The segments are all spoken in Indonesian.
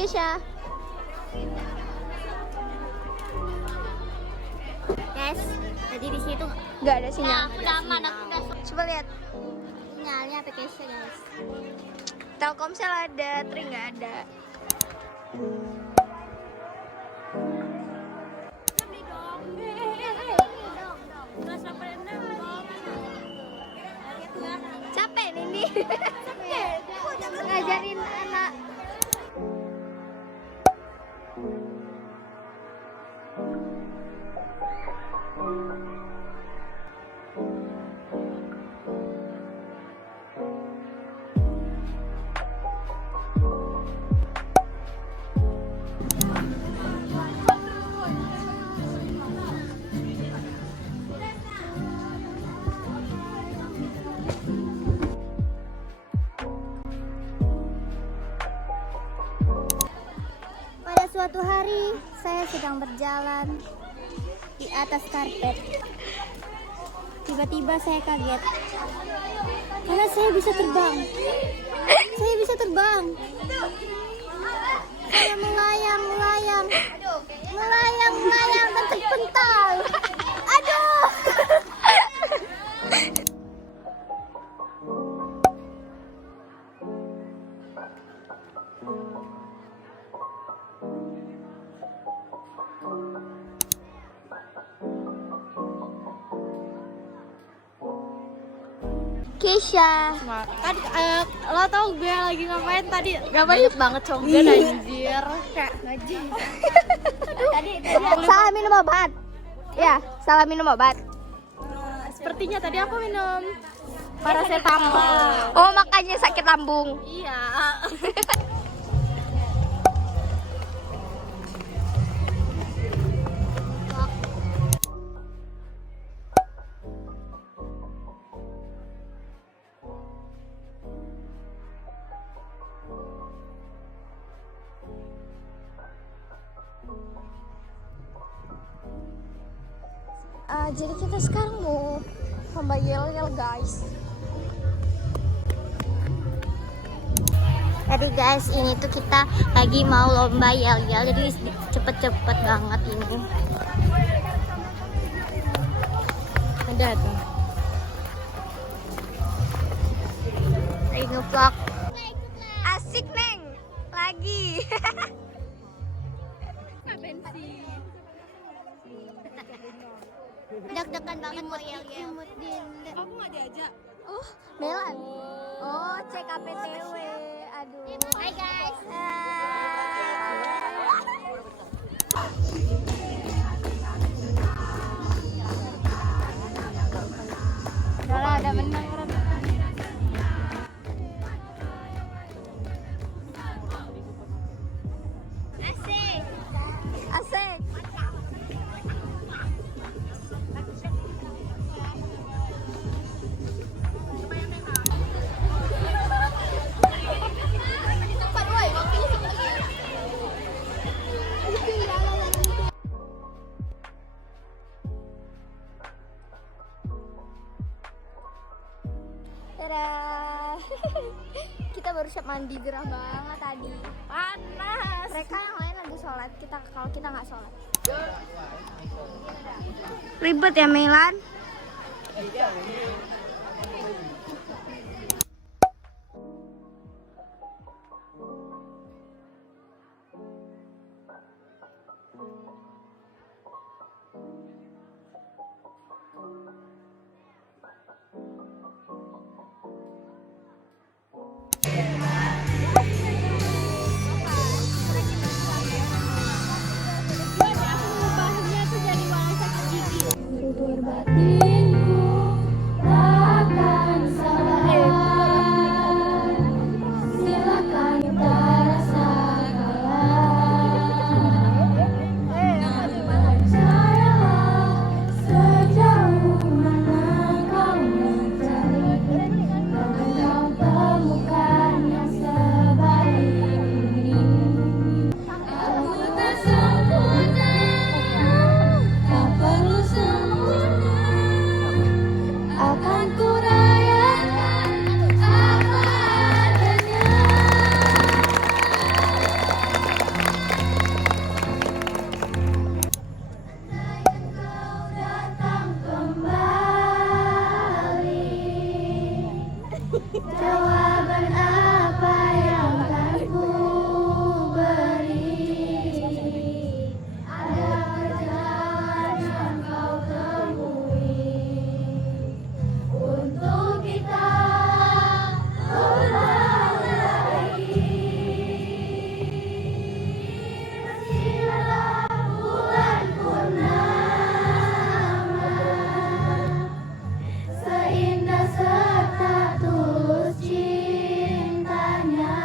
Kesha. Guys, tadi di situ Nggak ada sinyal. udah aman, aku udah Coba lihat. sinyalnya aplikasi guys. Telkomsel ada, Tri nggak ada. Capek Nindi. Ngajarin anak. Pada suatu hari saya sedang berjalan di atas karpet. Tiba-tiba saya kaget karena saya bisa terbang. Saya bisa terbang. Saya melayang dan terpental. Aduh. Kesha. Tadi lo tau gue lagi ngapain tadi? Banyak banget conggan anjir. Kayak ngajin. Salah minum obat. Ya, salah minum obat. Sepertinya tadi aku minum paracetamol. Oh, makanya sakit lambung. Iya. Jadi kita sekarang mau lomba yel-yel guys. Jadi guys, ini tuh kita lagi mau lomba yel-yel, jadi cepet-cepet banget ini. Ada tuh. Lagi nge-vlog. Asik Neng. Lagi. Deg-degan banget mau yel-yel. Aku nggak diajak. Oh, Melan. Oh, CKPTW. Aduh. Hai guys. Dadah. Kita baru siap mandi, gerah banget tadi. Panas. Mereka yang lain lagi sholat. Kalau kita nggak sholat. Ribet ya Milan. Jawaban apa yang akan ku beri? Ada perjalanan kau temui untuk kita ulang lagi. Meskilah bulan purnama seindah serta tulus cintanya.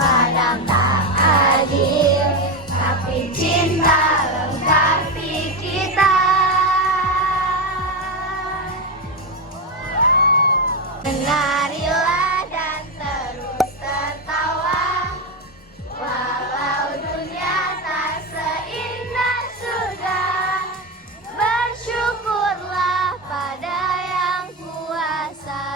Kadang tak adil, tapi cinta lengkapi kita. Menarilah dan terus tertawa, walau dunia tak seindah surga. Bersyukurlah pada yang kuasa.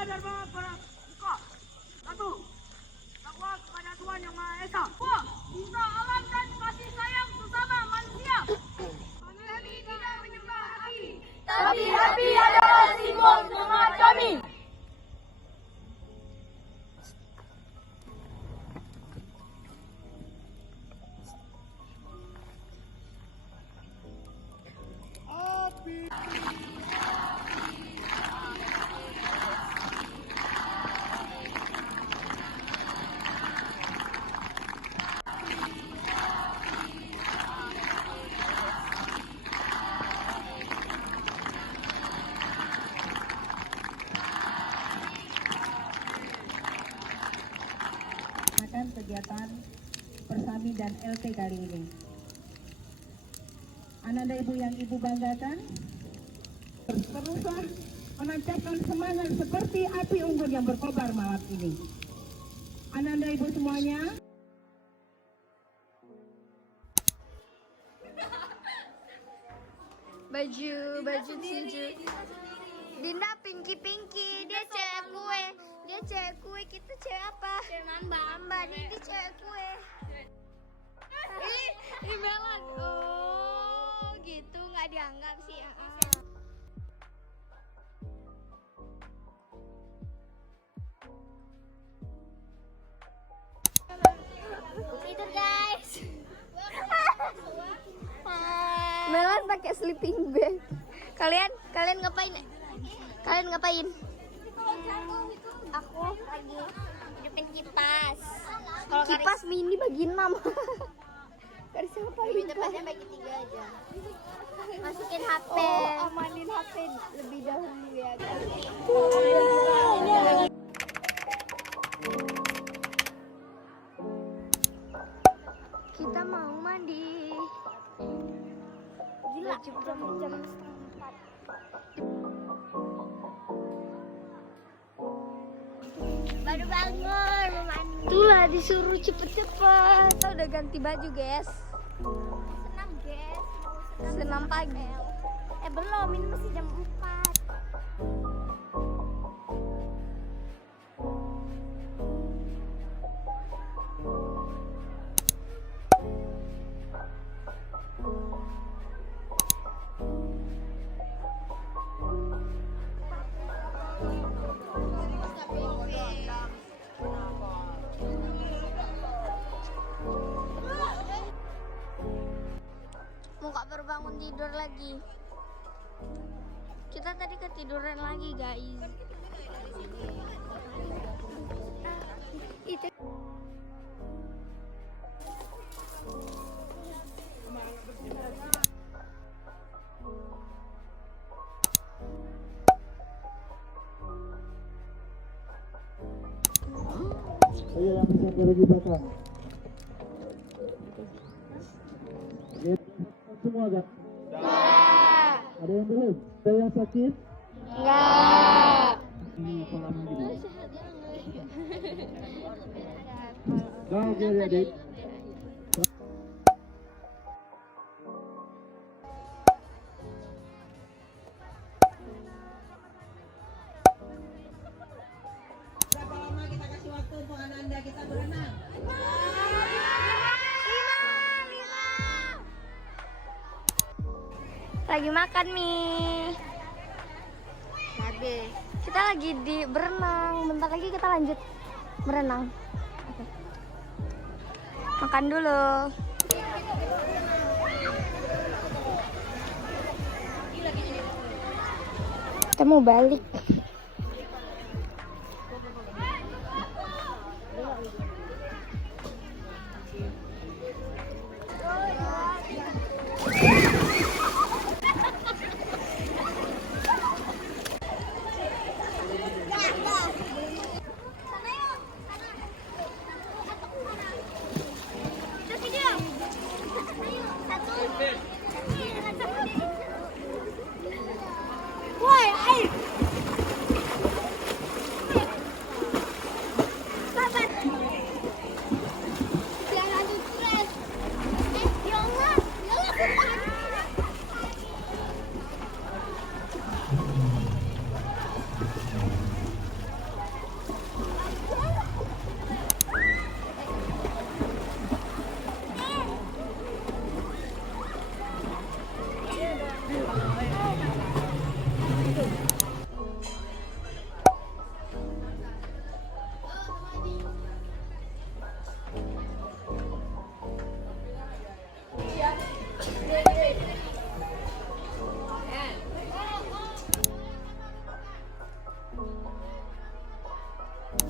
Dharma para buka. 1. Takwa kepada Tuhan Yang Maha Esa. 2. Cinta alam dan kasih sayang sesama manusia. Kami tidak menyembah api, tapi api adalah simbol semangat kami. Kegiatan Persami dan LT kali ini. Ananda Ibu yang Ibu banggakan, terusan menancapkan semangat seperti api unggun yang berkobar malam ini. Ananda Ibu semuanya. Baju tuju. Dinda pinky, dia cewek kue, kita cewek apa? Mamba, ini cewek kue. Ini Melan. Oh, gitu nggak dianggap sih. pakai sleeping bag. Kalian ngapain? Kalian ngapain? Aku lagi hidupin kipas. Kipas mini bagi 6. Garis apa Lebih tepatnya bagi 3 aja. Masukin HP. Amanin HP lebih dahulu ya guys. Kita mau mandi. Gila, jam 4. Baru bangun mau mandi. Itulah disuruh cepet-cepet. Kita udah ganti baju guys. Senam, guys. Mau Senam pagi. belum, ini masih jam 4. Muka baru bangun tidur lagi. Kita tadi ketiduran lagi guys. Itu Ayo yang bisa pergi belakang. Semua kan? Ada yang belum? Ada yang sakit? enggak. Ini kolam gini. Kau kira adik. Berapa lama kita kasih waktu untuk Ananda kita berenang? Lagi makan mie. Habis. Kita lagi di berenang. Bentar lagi kita lanjut berenang. Makan dulu. Kita mau balik.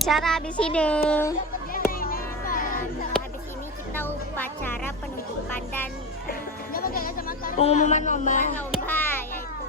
Cara habis ini. Habis ini kita upacara penutupan dan Pengumuman lomba. lomba yaitu